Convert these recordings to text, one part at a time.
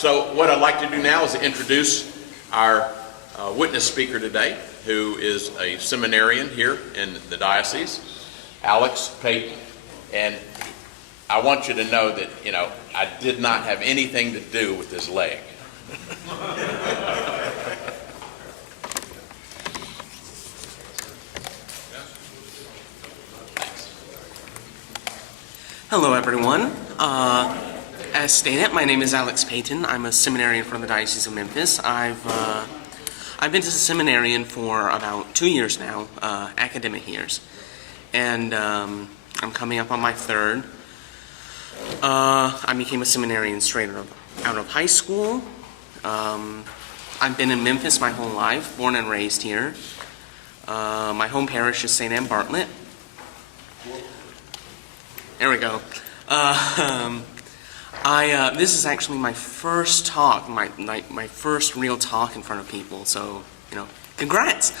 So what I'd like to do now is to introduce our witness speaker today, who is a seminarian here in the diocese, Alex Payton. And I want you to know that, I did not have anything to do with his leg. Hello, everyone. As stated, my name is Alex Payton. I'm a seminarian from the Diocese of Memphis. I've been to the seminarian for about 2 years now, academic years, and I'm coming up on my third. I became a seminarian straight out of high school. I've been in Memphis my whole life, born and raised here. My home parish is St. Anne Bartlett. There we go. This is actually my first talk, my first real talk in front of people. So, congrats.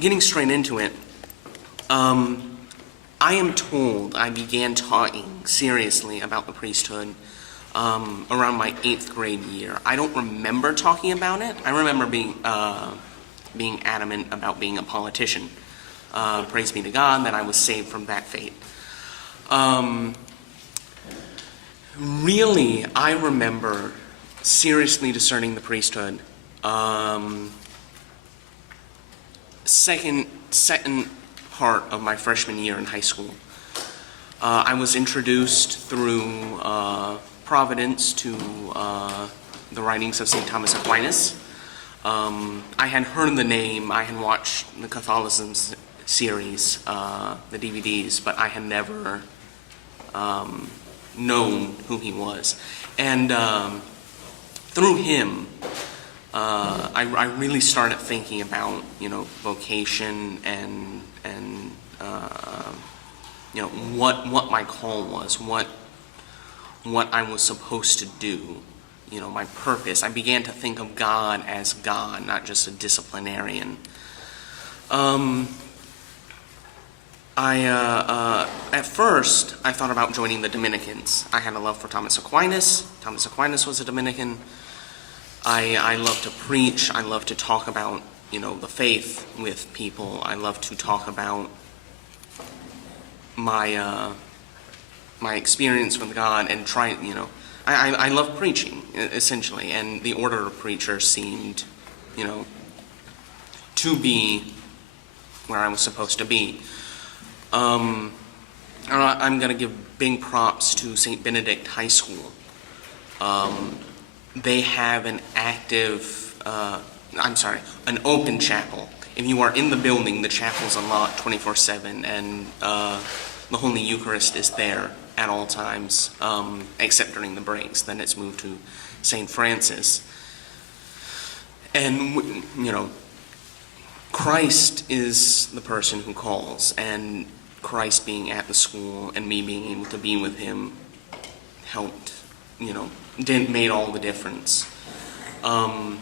Getting straight into it. I am told I began talking seriously about the priesthood around my 8th grade year. I don't remember talking about it. I remember being adamant about being a politician. Praise be to God that I was saved from that fate. Really, I remember seriously discerning the priesthood second part of my freshman year in high school. I was introduced through Providence to the writings of St. Thomas Aquinas. I had heard the name, I had watched the Catholicism series, the DVDs, but I had never known who he was. And through him, I really started thinking about, vocation and what my call was, what I was supposed to do, my purpose. I began to think of God as God, not just a disciplinarian. At first, I thought about joining the Dominicans. I had a love for Thomas Aquinas. Thomas Aquinas was a Dominican. I love to preach. I love to talk about, the faith with people. I love to talk about my experience with God and try, I love preaching, essentially. And the order of preacher seemed, to be where I was supposed to be. I'm going to give big props to St. Benedict High School. They have an an open chapel. If you are in the building, the chapel's unlocked 24/7, and the Holy Eucharist is there at all times, except during the breaks. Then it's moved to St. Francis. And, Christ is the person who calls, and Christ being at the school and me being able to be with him helped, made all the difference. By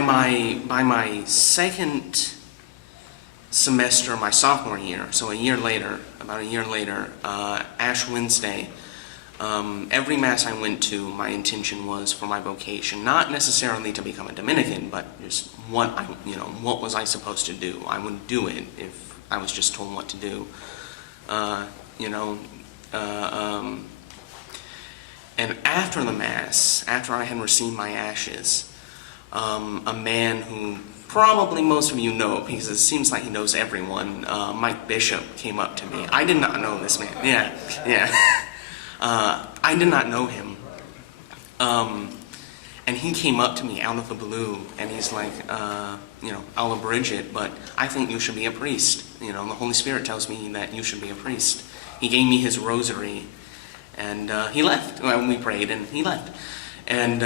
my second semester, my sophomore year, so about a year later, Ash Wednesday, every Mass I went to, my intention was for my vocation, not necessarily to become a Dominican, but just what was I supposed to do? I would do it if I was just told what to do, and after the Mass, after I had received my ashes, a man who probably most of you know, because it seems like he knows everyone, Mike Bishop, came up to me. I did not know this man. Yeah. I did not know him. And he came up to me out of the blue, and he's like, I'll abridge it, but I think you should be a priest. The Holy Spirit tells me that you should be a priest. He gave me his rosary, and he left. Well, we prayed, and he left. And,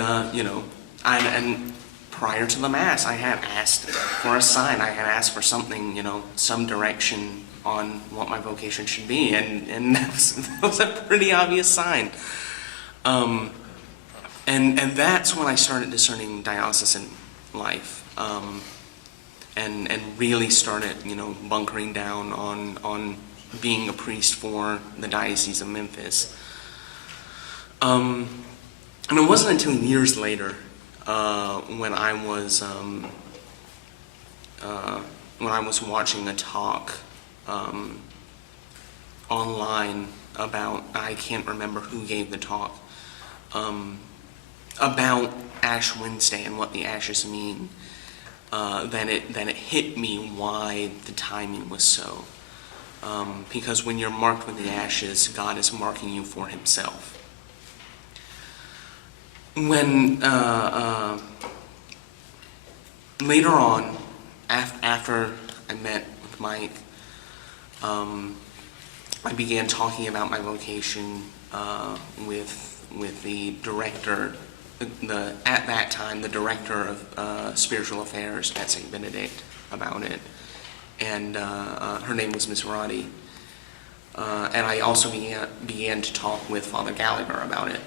and prior to the Mass, I had asked for a sign. I had asked for something, some direction on what my vocation should be, and that was a pretty obvious sign. And that's when I started discerning diocesan life, and really started, bunkering down on being a priest for the Diocese of Memphis. And it wasn't until years later when I was watching a talk online about, I can't remember who gave the talk, about Ash Wednesday and what the ashes mean, then it hit me why the timing was so. Because when you're marked with the ashes, God is marking you for himself. When later on, after I met with Mike, I began talking about my vocation with the director, at that time the director of spiritual affairs at St. Benedict about it, and her name was Miss Roddy, and I also began to talk with Father Gallagher about it.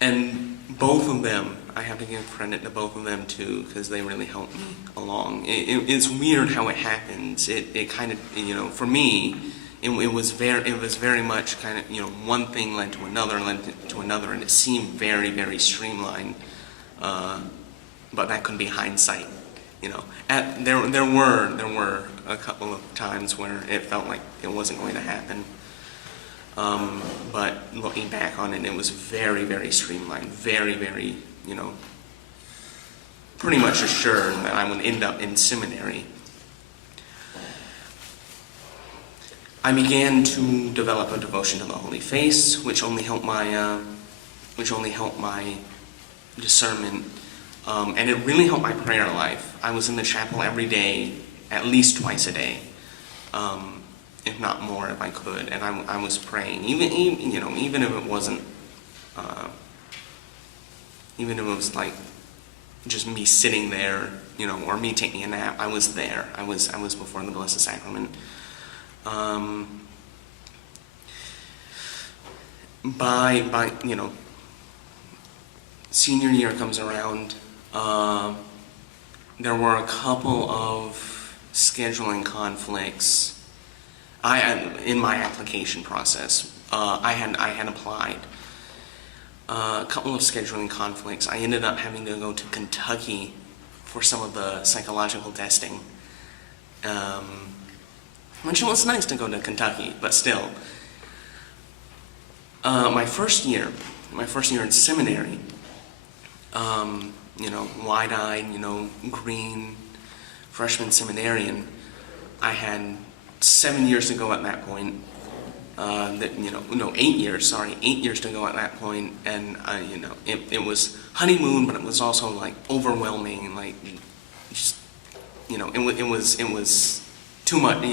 And both of them, I have to give credit to both of them too, because they really helped me along. It's weird how it happens. It kind of, for me, it was very much kind of, one thing led to another, and it seemed very, very streamlined. But that could be hindsight, There were a couple of times where it felt like it wasn't going to happen. But looking back on it, it was very, very streamlined, very, very, pretty much assured that I would end up in seminary. I began to develop a devotion to the Holy Face, which only helped my discernment, and it really helped my prayer life. I was in the chapel every day, at least twice a day. If not more, if I could, and I was praying, even if it wasn't, even if it was like just me sitting there, or me taking a nap, I was there. I was before the Blessed Sacrament. By senior year comes around, there were a couple of scheduling conflicts. In my application process, I had applied. A couple of scheduling conflicts. I ended up having to go to Kentucky for some of the psychological testing. Which was nice to go to Kentucky, but still. My first year in seminary, wide-eyed, green, freshman seminarian, I had 7 years to go at that point. 8 years. 8 years to go at that point, and it was honeymoon, but it was also like overwhelming, like just it was too much,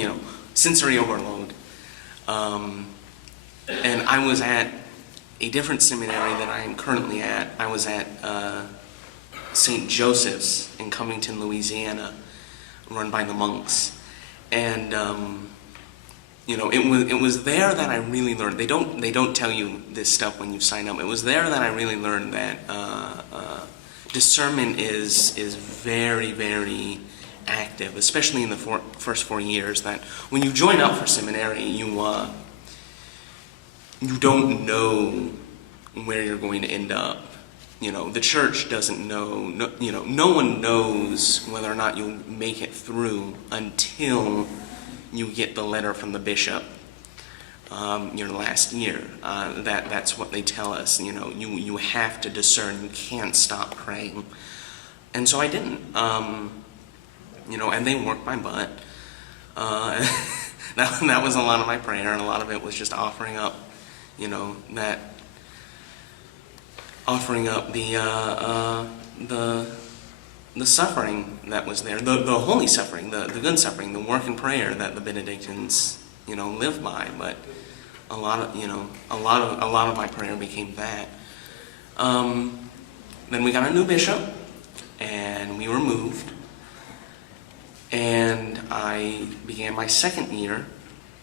sensory overload. And I was at a different seminary than I am currently at. I was at St. Joseph's in Covington, Louisiana, run by the monks. And it was there that I really learned. They don't tell you this stuff when you sign up. It was there that I really learned that discernment is very, very active, especially in the first 4 years. That when you join up for seminary, you don't know where you're going to end up. The church doesn't know. No one knows whether or not you'll make it through until you get the letter from the bishop your last year. That's what they tell us. You have to discern. You can't stop praying. And so I didn't. And they worked my butt. That was a lot of my prayer, and a lot of it was just offering up, the suffering that was there, the holy suffering, the good suffering, the work and prayer that the Benedictines, live by. But a lot of my prayer became that. Then we got a new bishop, and we were moved, and I began my second year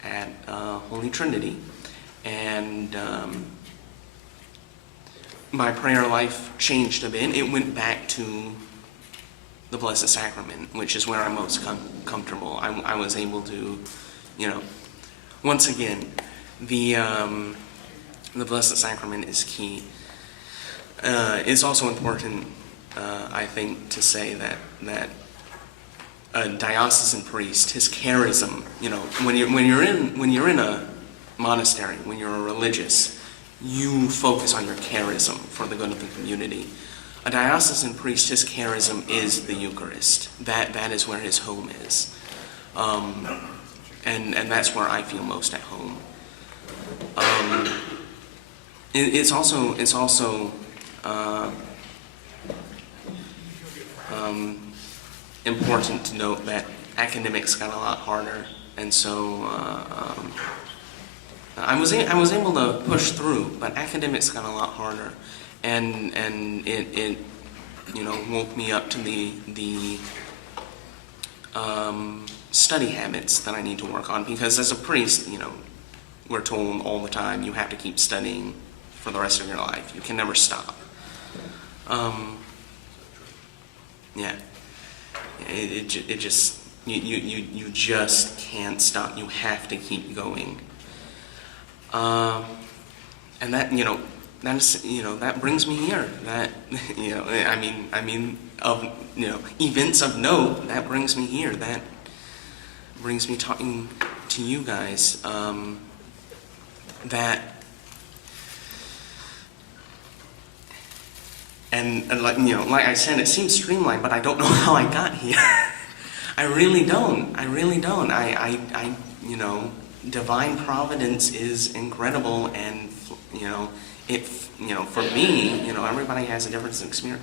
at Holy Trinity, and my prayer life changed a bit. It went back to the Blessed Sacrament, which is where I'm most comfortable. I was able to, once again, the the Blessed Sacrament is key. It's also important, I think, to say that a diocesan priest, his charism, when you're in a monastery, when you're a religious, you focus on your charism for the good of the community. A diocesan priest, his charism is the Eucharist. That is where his home is, and that's where I feel most at home. It's also important to note that academics got a lot harder, and so I was able to push through, but academics got a lot harder, and it woke me up to the study habits that I need to work on, because as a priest, we're told all the time you have to keep studying for the rest of your life. You can never stop. It just you just can't stop. You have to keep going. And that brings me here. That of events of note, that brings me here. That brings me talking to you guys. And like I said, it seems streamlined, but I don't know how I got here. I really don't. Divine providence is incredible, and for me, everybody has a different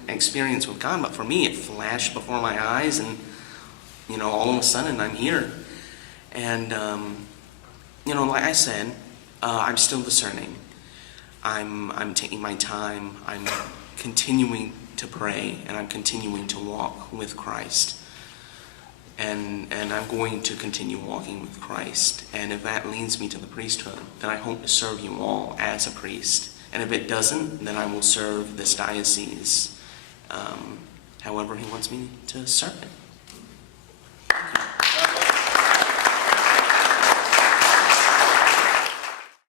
experience with God, but for me, it flashed before my eyes, and all of a sudden, I'm here, and like I said, I'm still discerning. I'm taking my time. I'm continuing to pray, and I'm continuing to walk with Christ. And I'm going to continue walking with Christ. And if that leads me to the priesthood, then I hope to serve you all as a priest. And if it doesn't, then I will serve this diocese however he wants me to serve it.